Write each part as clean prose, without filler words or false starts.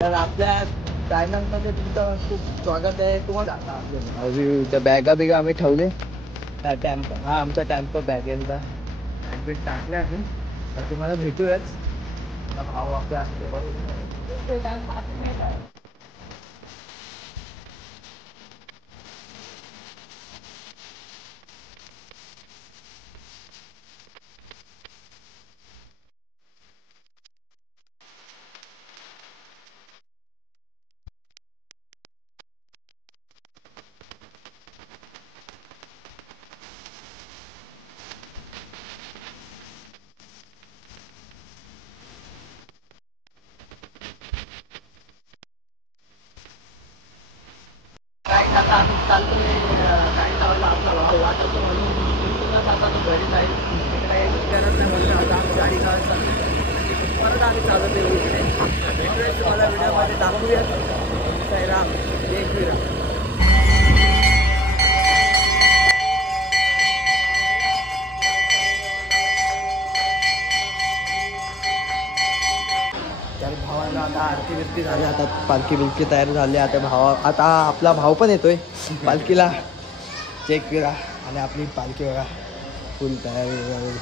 तर आपल्या चॅनलमध्ये तुमचं खूप स्वागत आहे. तुम्हाला अजून त्या बॅगा बिगा आम्ही ठेवले त्या टॅम्प. हा आमचा टॅम्प बॅगेचा ॲडमिट टाकले आम्ही. तर तुम्हाला भेटूयाच भाव आपला असते बरोबर. आता आम्ही चालतोय काय चाललं आपला भाव वाटतो म्हणून तुला आता तो घरी जाईल तिकडे करत नाही म्हणलं आता आम्ही गाडी चालत चालतो परत आम्ही चालत येऊ इकडे भेटूयाच तुम्हाला व्हिडिओमध्ये दाखवूयात राम एक विरा. तर भावाला आता आरती बिरती झाली आता पालखी बिलकी तयार झाली आता आता आपला भाव पण येतोय पालखीला चेक करा आणि आपली पालखी बघा फुल तयारी झाली.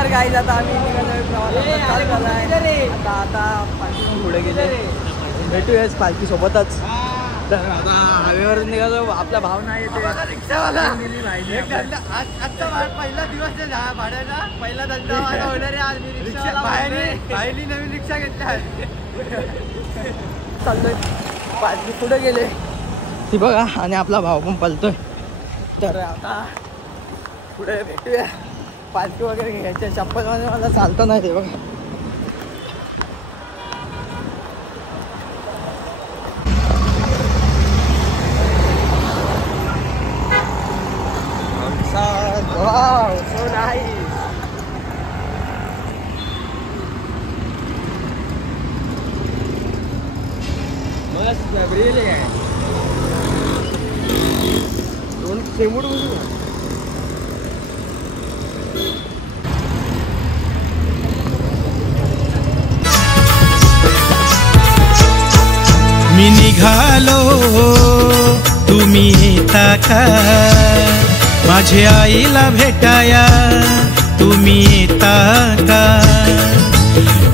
तर गाईज आता आम्ही निघालोय, प्रवास चालू झालाय. आता पालखी पुढे गेले, भेटूयाच पालखी सोबतच. तर आता हवेवर निघालो. आपला भाव नाही येते रिक्षावाला. आजचा पहिला दिवस आहे भाड्याचा, पहिला धंदा होणार आहे आज. मी रिक्षा नवीन रिक्षा घेतली आहे. चाललोय, पालखी पुढे गेले ती बघा, आणि आपला भाव पण पलतोय. तर आता पुढे भेटूया. पालखी वगैरे घ्यायच्या, चप्पलमध्ये मला चालतं नाही ते बघा. Wow, so nice. दोन सेमुड मी निघालो तुम्ही येता का, माझे आईला भेटाया तुम्ही येता का.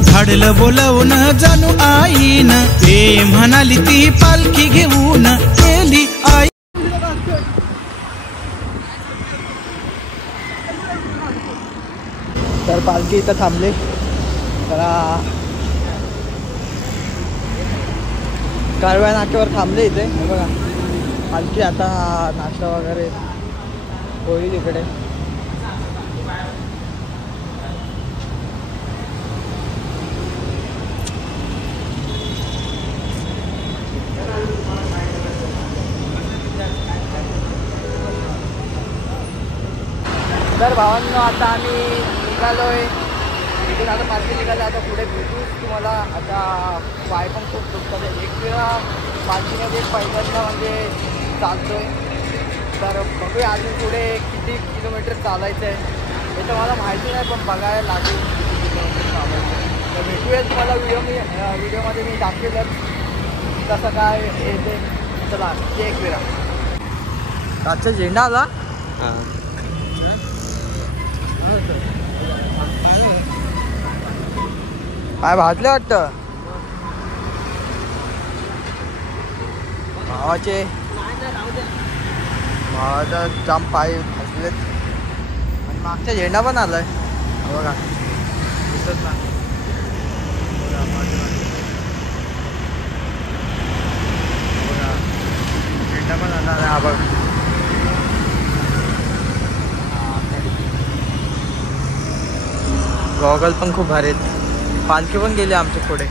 धाडलं बोलवून जाणू आईन, ते म्हणाली ती पालखी घेऊन गेली आई. तर पालखी इथं थांबली. तर कारवाई नाक्यावर थांबले इथे बघा. पालखी आता नाश्ता वगैरे होईल इकडे. तर भावांनो आता आम्ही निघालोय इथून. आता पालखी निघाली, आता पुढे भेटूच तुम्हाला. आता पाय पण खूप दुखतात. एक वेळा पालखीमध्ये पहिल्यांदा म्हणजे चालतोय. तर बघूया अजून पुढे किती किलोमीटर चालायचं आहे हे तर मला माहिती नाही, पण बघायला लागेल किती किलोमीटर चालायचं. तर भेटूया तुम्हाला व्हिडिओमध्ये मी दाखवेलच कसं काय येते. चला एक वेळा आजचा झेंडा आला. पाय भाजले वाटतं भावाचे. भावाचा जाम पाय भाजलेत. आणि मागचा झेंडा पण आलाय बघा, दिसत ना. झेंडा पण आला हा बघ. गॉगल पण खूप भारी आहेत. पालखी पण गेली आमच्या पुढे,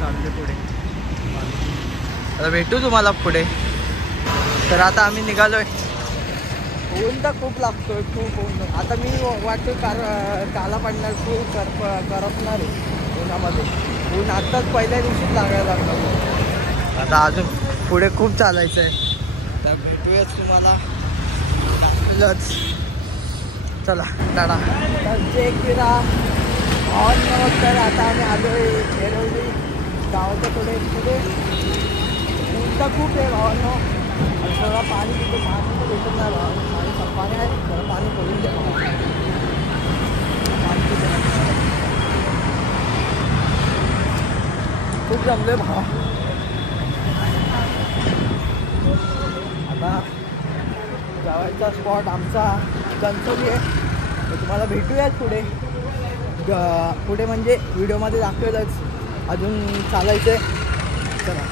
चालले पुढे. आता भेटू तुम्हाला पुढे. तर आता आम्ही निघालोय. ऊन तर खूप लागतोय, खूप ऊन. आता मी वाटतो काला पडणार, खूप करपणार आहे उन्हामध्ये. ऊन आत्ताच पहिल्या दिवशीच लागायला लागलं. आता अजून पुढे खूप चालायचं आहे. तर भेटूयाच तुम्हाला दाखवलंच. चला टाटा. तर एक वेळा ऑन तर आता आम्ही आलो आहे एरवली गावाच्या थोडे पुढे. ऊन तर खूप आहे भावांनो. सगळं पाणी तिथे पाणी तर भेटत नाही भावा. पाणी आहे, सगळं पाणी करून द्या भावा. खूप जमले भावा. आता जायचा स्पॉट आमचा कणसोली आहे. तर तुम्हाला भेटूयाच पुढे. पुढे म्हणजे व्हिडिओमध्ये दाखवेलच. अजून चालायचं आहे. चला.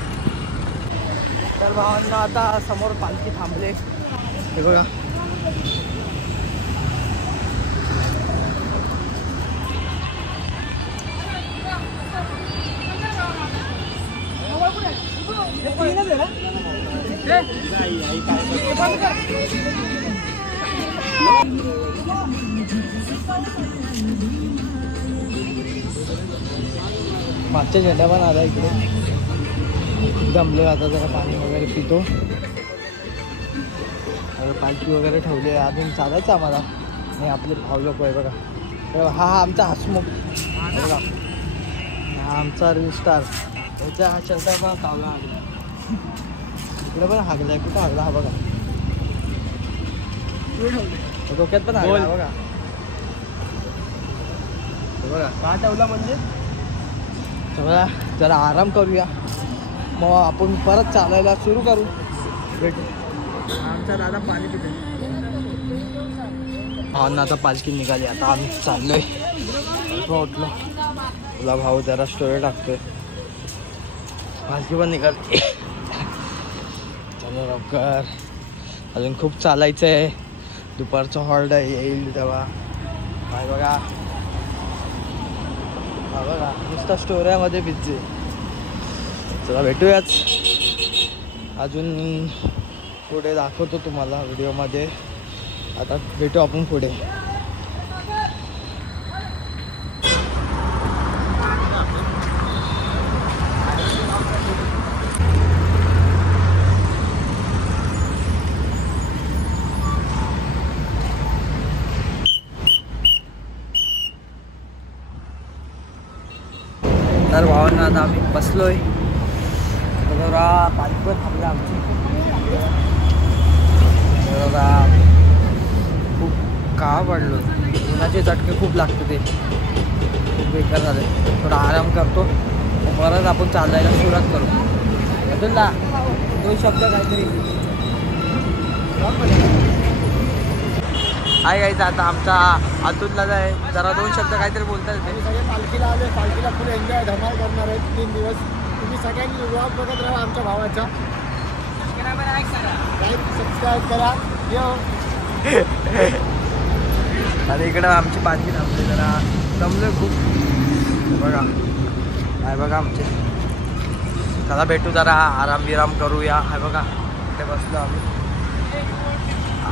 तर भावांना आता समोर पालखी थांबले हे बघा. मागच्या झेंडा पण आला इकडे. जमले आता जरा पाणी वगैरे पितो. पालखी वगैरे ठेवली आहे. अजून चालायचं आम्हाला. हे आपले भाव लोक आहे बघा. हा आमचा हसमुख बघा. हा आमचा रील स्टार. त्याचा हा चलता बघा कावला हागला. इकडे पण हागलाय. कुठं हागला हा बघा. डोक्यात पण हागला बघा. का ठेवला म्हणजे चला जरा आराम करूया, मग आपण परत चालायला सुरू करू. भेटू. आमचा दादा पाणी पिते. भावना आता पालखी निघाली, आता आम्ही चाललोय. उठलो तुला भाऊ जरा स्टोरी टाकतोय. पालखी पण निघाली. चला लवकर, अजून खूप चालायचं आहे. दुपारचा हॉल्ड येईल तेव्हा. काय बघा, हा बघा नुसता स्टोऱ्यामध्ये बिझी. चला भेटूयाच, अजून पुढे दाखवतो तुम्हाला व्हिडिओमध्ये. आता भेटू आपण पुढे. तर भावांना आता आम्ही बसलोय. जरा पालखी पण थांबला आमची. जरा खूप का पडलो, उन्हाचे चटके खूप लागते, ते खूप बेकार झाले. थोडा आराम करतो, परत आपण चालायला सुरुवात करू. अतुलला 2 शब्द काहीतरी. हाय गाईज, आता आमचा अतुलला आहे, जरा 2 शब्द काहीतरी बोलतात. आम्ही सगळे पालखीला आले, पालखीला फुल एन्जॉय धमाल करणार आहेत 3 दिवस. तुम्ही सगळ्यांनी व्लॉग बघत राहा आमच्या भावाचा. सबस्क्राईब करा. आणि इकडं आमची पालखी थांबली, जरा जमलं खूप. बघा हाय बघा आमचे. चला भेटू, जरा आराम विराम करूया. हाय बघा इथे बसलो आम्ही,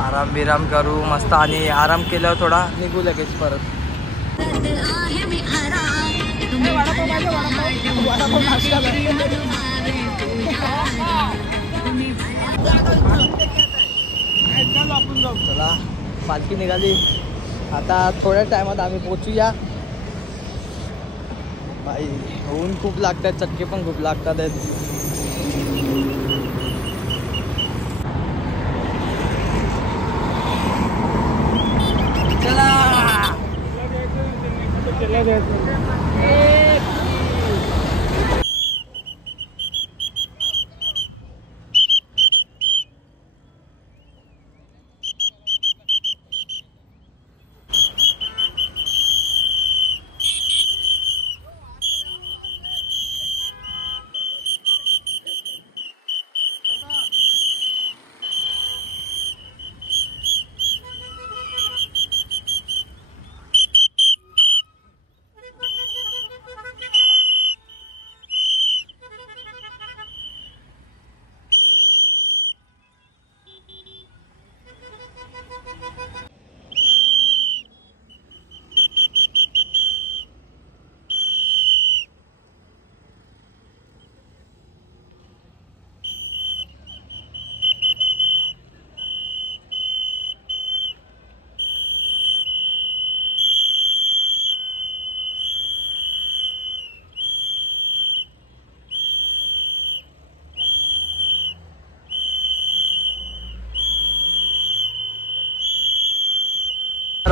आराम विराम करू मस्त. आणि आराम केल्यावर थोडा निघू लगेच परत. चला पालखी निघाली, आता थोड्या टायमात आम्ही पोचूया. बाई ऊन खूप लागतात, चटके पण खूप लागतात आहेत. चला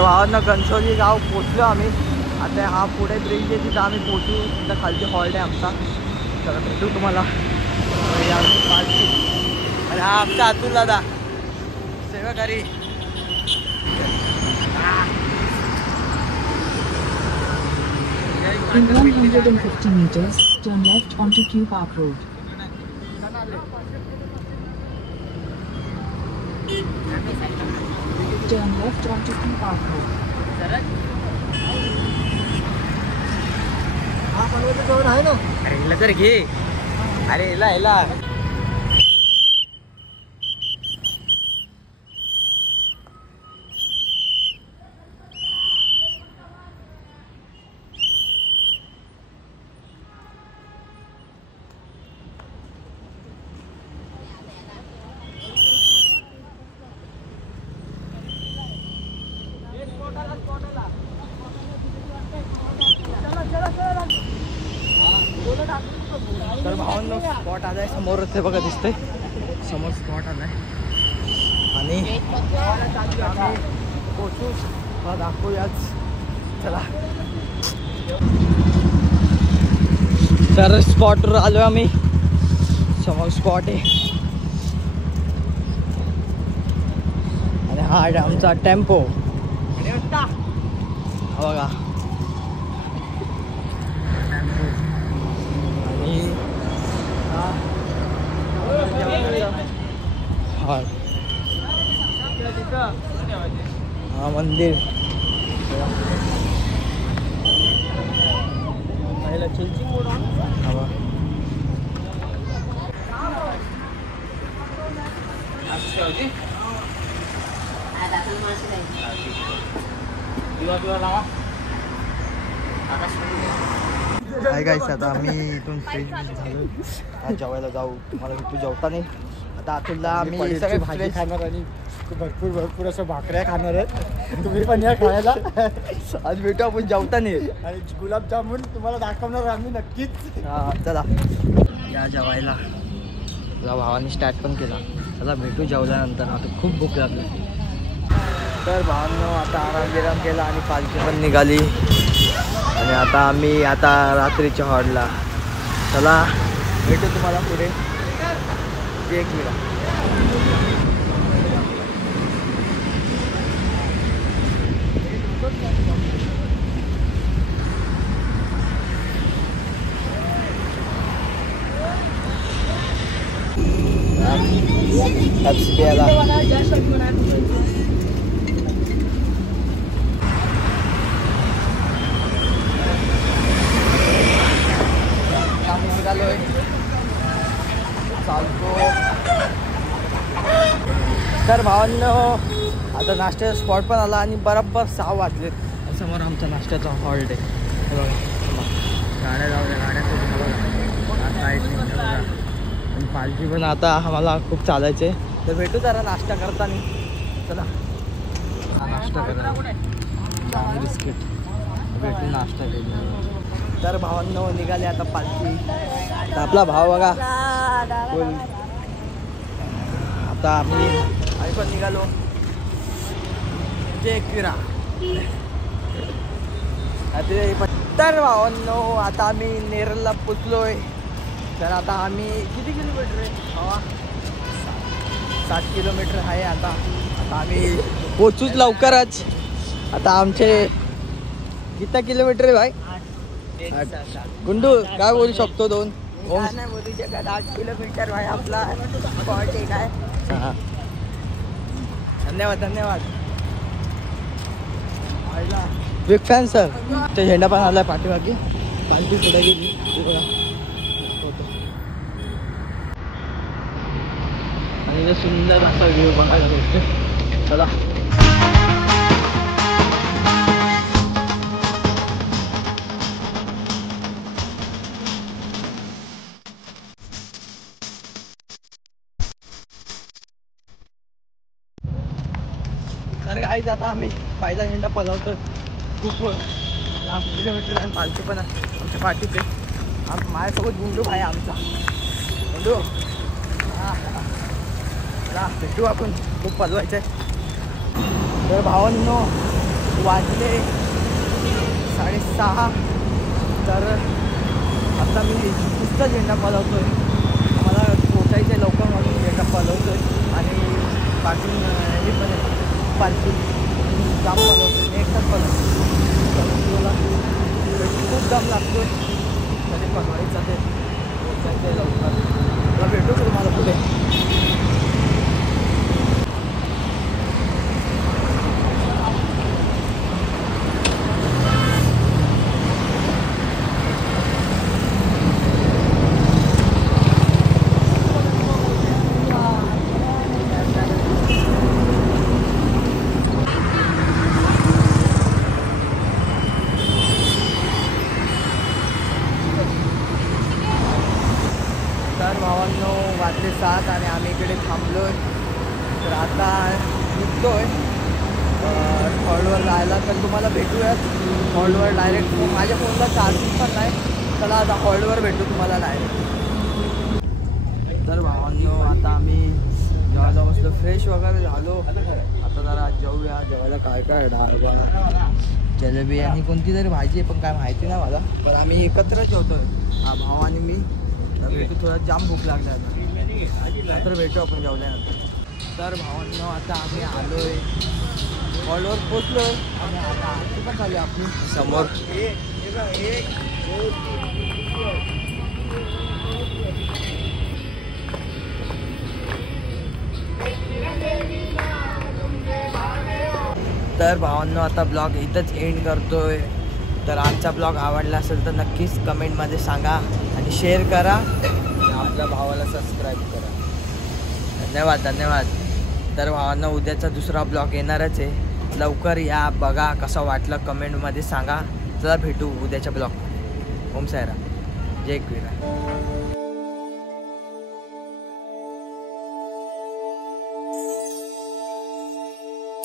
भावांना गणसोली गाव पोचलो आम्ही. आता हा पुढे ब्रिज आहे, तिथं आम्ही पोचू. तिथं खालची हॉल्ट आहे आमचा. तर भेटू तुम्हाला. पालखी. आणि हा आमचा अतुल दादा सेवाकारी. 150 meters, turn left onto Q Park Road. Turn left onto Q Park Road. हा पर्वत जवळ आहे ना. अरे हिला तर घे. अरे हिला तर भावांनो स्पॉट आलाय समोर. ते बघा दिसतंय समोर स्पॉट आलाय. आणि आम्ही पोचू दाखवूयाच. चला तर स्पॉटवर आलो आम्ही. समोर स्पॉट आहे आणि हा आहे आमचा टेम्पो. हा बघा आणि हा मंदिर. काय गाईस आता आम्ही इथून फ्रेश झालो. आज जेवायला जाऊ. मला तू जेवता नाही. आता अतुलला आम्ही सगळे भाजी खाणार आणि भरपूर असं भाकऱ्या खाणार आहेत. तुम्ही पण या खायला. आज भेटू आपण जेवता नाही. आणि गुलाबजामुन तुम्हाला दाखवणार आम्ही नक्कीच. हा चला या जेवायला. तुला भावाने स्टार्ट पण केला. चला भेटू जेवल्यानंतर. आता खूप भूक लागली. तर भावांनो आता आराम केला आणि पालखी पण निघाली आणि आता आम्ही रात्रीच्या हॉलला. चला भेटू तुम्हाला पुढे. एक मिनिट. निघालोय चालतो. तर भावांनो आता नाश्त्याचा स्पॉट पण आला आणि बरोबर 6 वाजलेत. समोर आमचा नाश्त्याचा हॉल्ट आहे. गाड्या जाऊया. गाड्या आणि पालखी पण आता आम्हाला खूप चालायचं आहे. तर भेटू जरा नाश्ता करताना. चला नाश्ता करा. बिस्किट भेटू नाश्ता केला. तर भावांनो निघाले आता पालखी. आता आपला भाव बघा बोल. आता आम्ही पण निघालो. एकविरा. तर भावांनो आता आम्ही नेरळला पोचलोय. तर आता आम्ही किती किलोमीटर आहे? 7 किलोमीटर आहे. आता आम्ही पोचूच लवकरच. आता आमचे किती किलोमीटर आहे भाई? गुंडू काय बोलू शकतो? 2 नाही बोलू शकत. 8 किलोमीटर आहे आपला स्पॉट आहे. काय धन्यवाद. Big fan sir. ते झेंडा पण आलाय पाठीमागे. पालखी पुढे गेली. आणि सुंदर असा व्ह्यू बघायला भेटतो. चला तर काही आता आम्ही पहिला झेंडा पळवतो. खूप लांब किलोमीटर आणि पालखी पण आमच्या पाठीत आहे. माझ्यासोबत गुंडू आहे आमचा. गुंडू हां भेटू आपण. खूप पळवायचं आहे. तर भावांनो वाजले 6:30. तर आता मी नुसता झेंडा पळवतोय. मला पोचायचं आहे लवकर म्हणून झेंडा पळवतोय. आणि बाकी हे पण पालखी जाम पळवतो. मी एकटाच पळवतो. मला खूप दम लागतो. तरी पळवायचं ते पोचायचं लवकर. मला भेटू का तुम्हाला पुढे? तर भावांनो वाजले 7 आणि आम्ही इकडे थांबलोय. तर आता निघतोय हॉलवर जायला. तर तुम्हाला भेटूयात हॉलवर डायरेक्ट. माझ्या फोनला चार्जिंग पण नाही. चला आता हॉलवर भेटू तुम्हाला डायरेक्ट. तर भावांनो आता आम्ही जेवायला बसलो. फ्रेश वगैरे झालो. आता जरा जेवूया. जेवायला काय डाळ भात जलेबी आणि कोणती तरी भाजी आहे पण काय माहिती नाही मला. तर आम्ही एकत्र जेवतोय हा भाऊ आणि मी. तर भेटू, थोडा जाम भूक लागला आता. तर भेटू आपण जेवल्यानंतर. तर भावांनो आता आम्ही आलोय हॉलवर पोचलोय आणि आता आरती पण चालू आपली समोर. तर भावांनो आता ब्लॉग इथंच एंड करतोय. तर आजचा ब्लॉग आवडला असेल तर नक्कीच कमेंटमध्ये सांगा आणि शेअर करा आणि आपल्या भावाला सबस्क्राईब करा. धन्यवाद. तर भावांना उद्याचा दुसरा ब्लॉग येणारच आहे. लवकर या, बघा कसं वाटलं कमेंटमध्ये सांगा. चला भेटू उद्याच्या ब्लॉग. ओम साईराम, जय एकविरा.